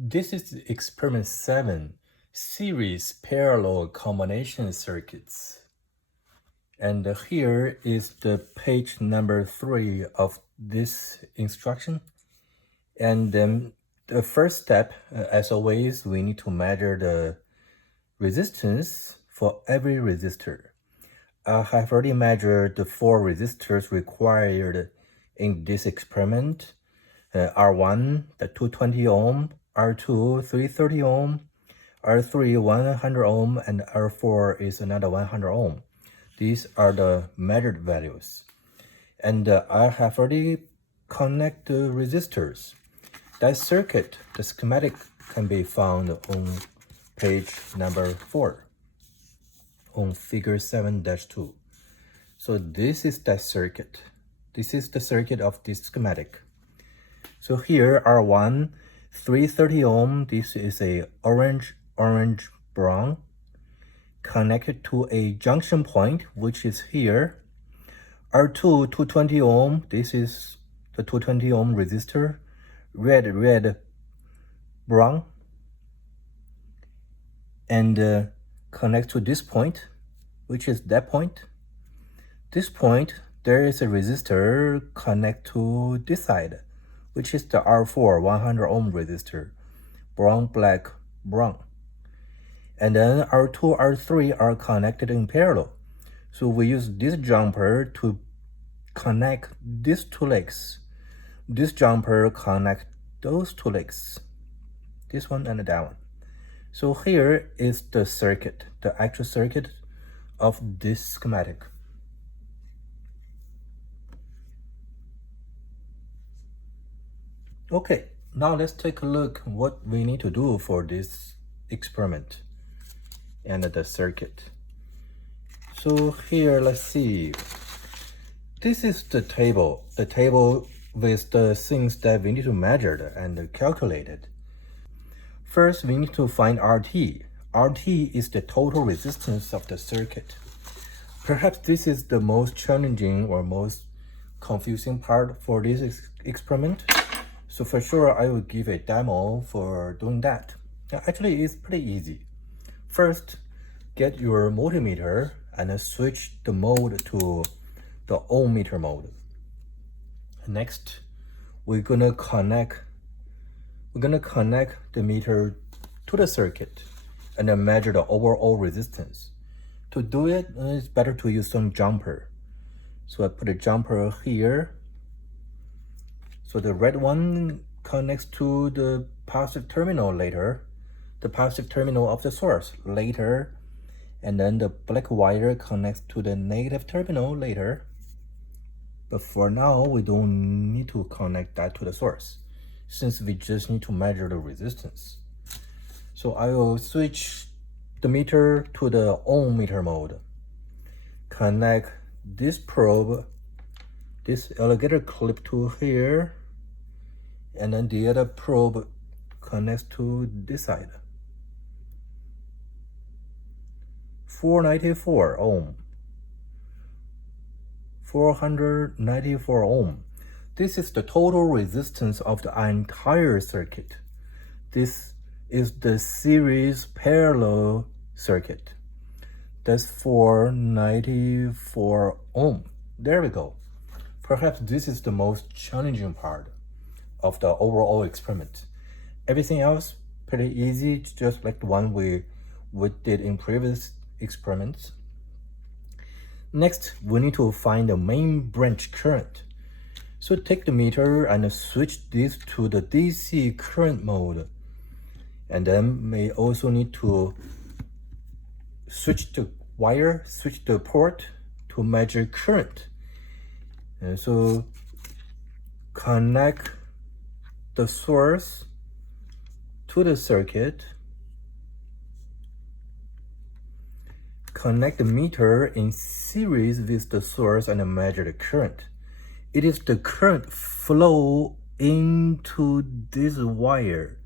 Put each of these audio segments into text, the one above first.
This is experiment 7, series parallel combination circuits. And here is the page number 3 of this instruction. And the first step, as always, we need to measure the resistance for every resistor. I have already measured the 4 resistors required in this experiment. R1, the 220 ohm, R2, 330 ohm, R3, 100 ohm, and R4 is another 100 ohm. These are the measured values. And I have already connected the resistors. That circuit, the schematic, can be found on page number 4, on figure 7-2. So this is that circuit. This is the circuit of this schematic. So here R1, 330 ohm, this is a orange, brown, connected to a junction point, which is here. R2, 220 ohm, this is the 220 ohm resistor, red, brown, and connect to this point, which is that point. This point, there is a resistor connect to this side, which is the R4 100 ohm resistor, brown, black, brown. And then R2, R3 are connected in parallel. So we use this jumper to connect these two legs. This jumper connect those two legs, this one and that one. So here is the circuit, the actual circuit of this schematic. Okay, now let's take a look what we need to do for this experiment and the circuit. So here, let's see. This is the table with the things that we need to measure and calculate. First, we need to find RT. RT is the total resistance of the circuit. Perhaps this is the most challenging or most confusing part for this experiment. So for sure, I will give a demo for doing that. Actually, it's pretty easy. First, get your multimeter and switch the mode to the ohm meter mode. Next, we're gonna connect the meter to the circuit and then measure the overall resistance. To do it, it's better to use some jumper. So I put a jumper here. So the red one connects to the positive terminal later, the positive terminal of the source later, and then the black wire connects to the negative terminal later. But for now, we don't need to connect that to the source, since we just need to measure the resistance. So I will switch the meter to the ohm meter mode. Connect this probe, this alligator clip to here, and then the other probe connects to this side. 494 ohm. 494 ohm. This is the total resistance of the entire circuit. This is the series parallel circuit. That's 494 ohm. There we go. Perhaps this is the most challenging part of the overall experiment. Everything else pretty easy, just like the one we did in previous experiments. Next, we need to find the main branch current. So take the meter and switch this to the DC current mode. And then we also need to switch the wire, switch the port to measure current. And so connect the source to the circuit. Connect the meter in series with the source and measure the current. It is the current flow into this wire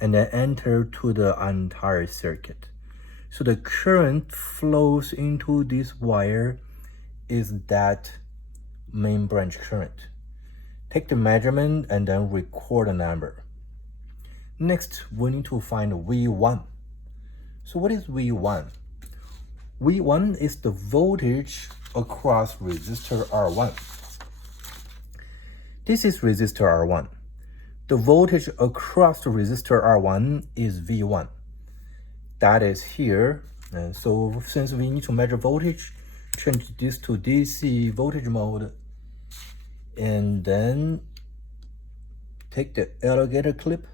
and then enter to the entire circuit. So the current flows into this wire is that main branch current. Take the measurement and then record the number. Next, we need to find V1. So what is V1? V1 is the voltage across resistor R1. This is resistor R1. The voltage across the resistor R1 is V1. That is here. And so since we need to measure voltage, change this to DC voltage mode. And then take the alligator clip.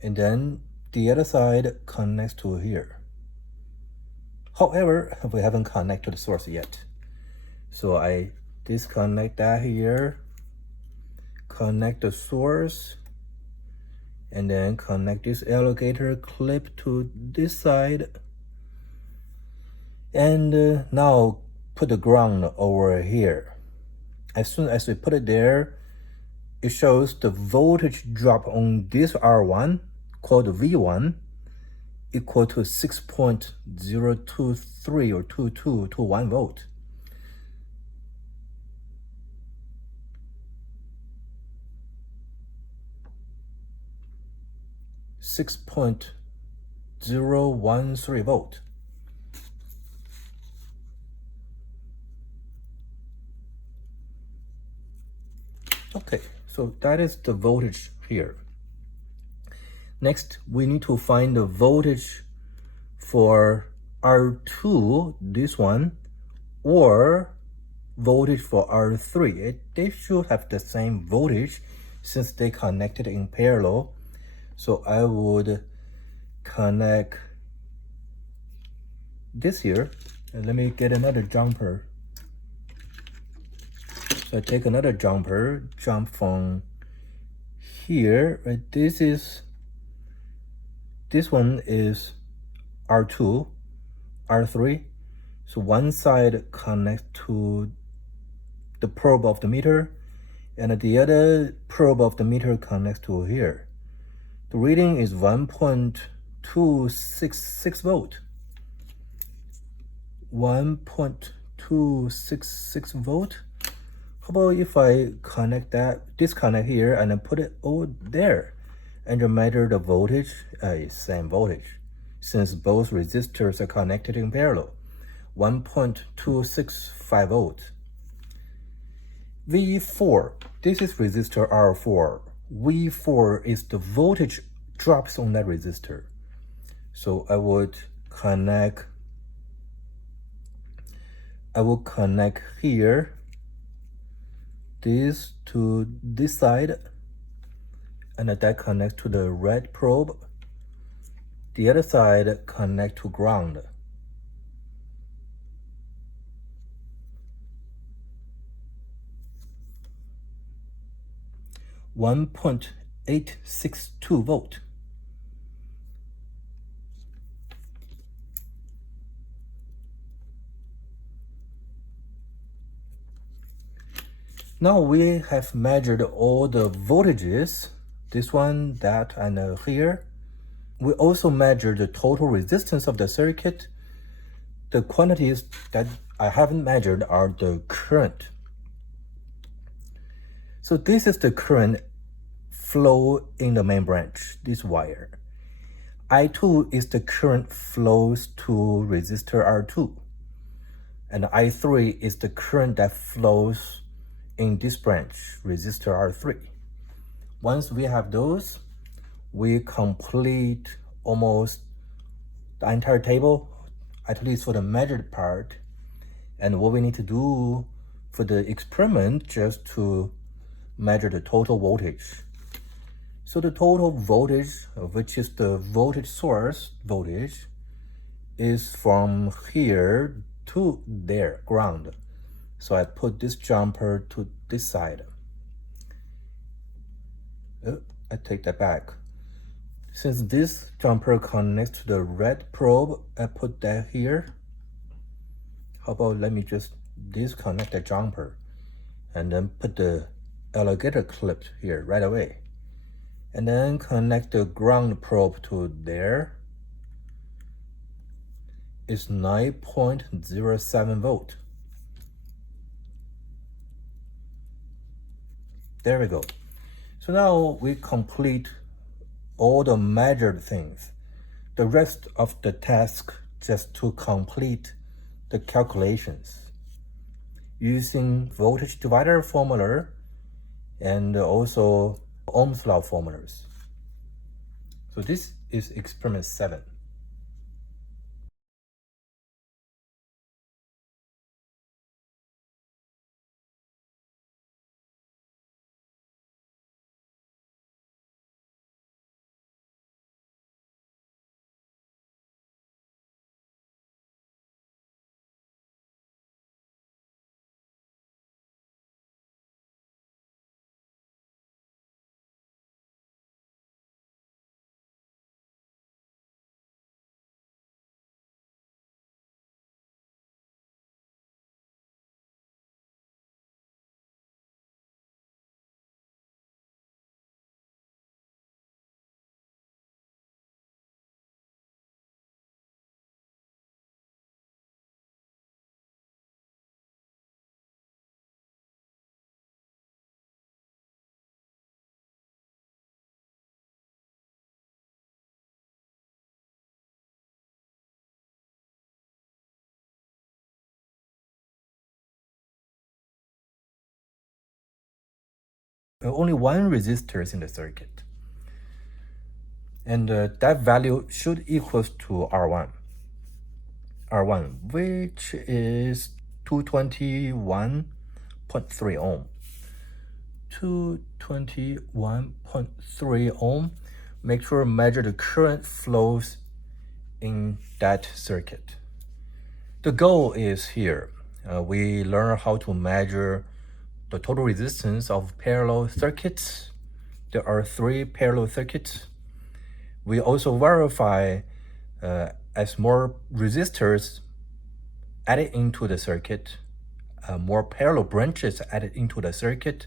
And then the other side connects to here. However, we haven't connected the source yet. So I disconnect that here, connect the source, and then connect this alligator clip to this side. And now put the ground over here. As soon as we put it there, it shows the voltage drop on this R1, called V1, equal to 6.023 or 2221 volt. .013 volt. Okay, so that is the voltage here. Next, we need to find the voltage for R2, this one, or voltage for R3. They should have the same voltage since they connected in parallel. So I would connect this here, and let me get another jumper. So I take another jumper, jump from here, right? This one is R2, R3. So one side connects to the probe of the meter, and the other probe of the meter connects to here. The reading is 1.266 volt. 1.266 volt. How about if I connect disconnect here and then put it over there and you measure the voltage, same voltage, since both resistors are connected in parallel, 1.265 volt. V4, this is resistor R4. V4 is the voltage drops on that resistor. So I will connect here, this to this side, and that connects to the red probe. The other side connect to ground. .862 volt. Now we have measured all the voltages, this one, that, and here. We also measured the total resistance of the circuit. The quantities that I haven't measured are the current. So this is the current flow in the main branch, this wire. I2 is the current flows to resistor R2. And I3 is the current that flows in this branch, resistor R3. Once we have those, we complete almost the entire table, at least for the measured part. And what we need to do for the experiment, just to measure the total voltage. So the total voltage, which is the voltage source voltage, is from here to there, ground. So I put this jumper to this side. I take that back. Since this jumper connects to the red probe, I put that here. How about let me just disconnect the jumper and then put the alligator clip here right away. And then connect the ground probe to there. It's 9.07 volt. There we go. So now we complete all the measured things. The rest of the task just to complete the calculations using voltage divider formula and also Ohm's law formulas. So this is experiment 7. Only one resistor is in the circuit, and that value should equals to R1, which is 221.3 ohm. 221.3 ohm. Make sure measure the current flows in that circuit. The goal is here. We learn how to measure the total resistance of parallel circuits. There are 3 parallel circuits. We also verify as more resistors added into the circuit, more parallel branches added into the circuit,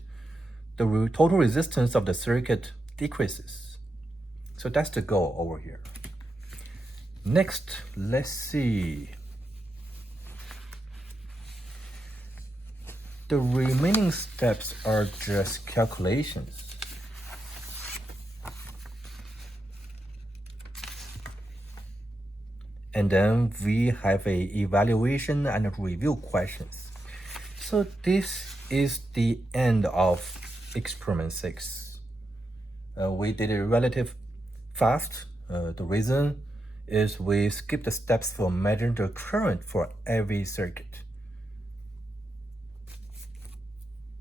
the total resistance of the circuit decreases. So that's the goal over here. Next, let's see. The remaining steps are just calculations. And then we have a evaluation and review questions. So this is the end of experiment 6. We did it relatively fast. The reason is we skipped the steps for measuring the current for every circuit.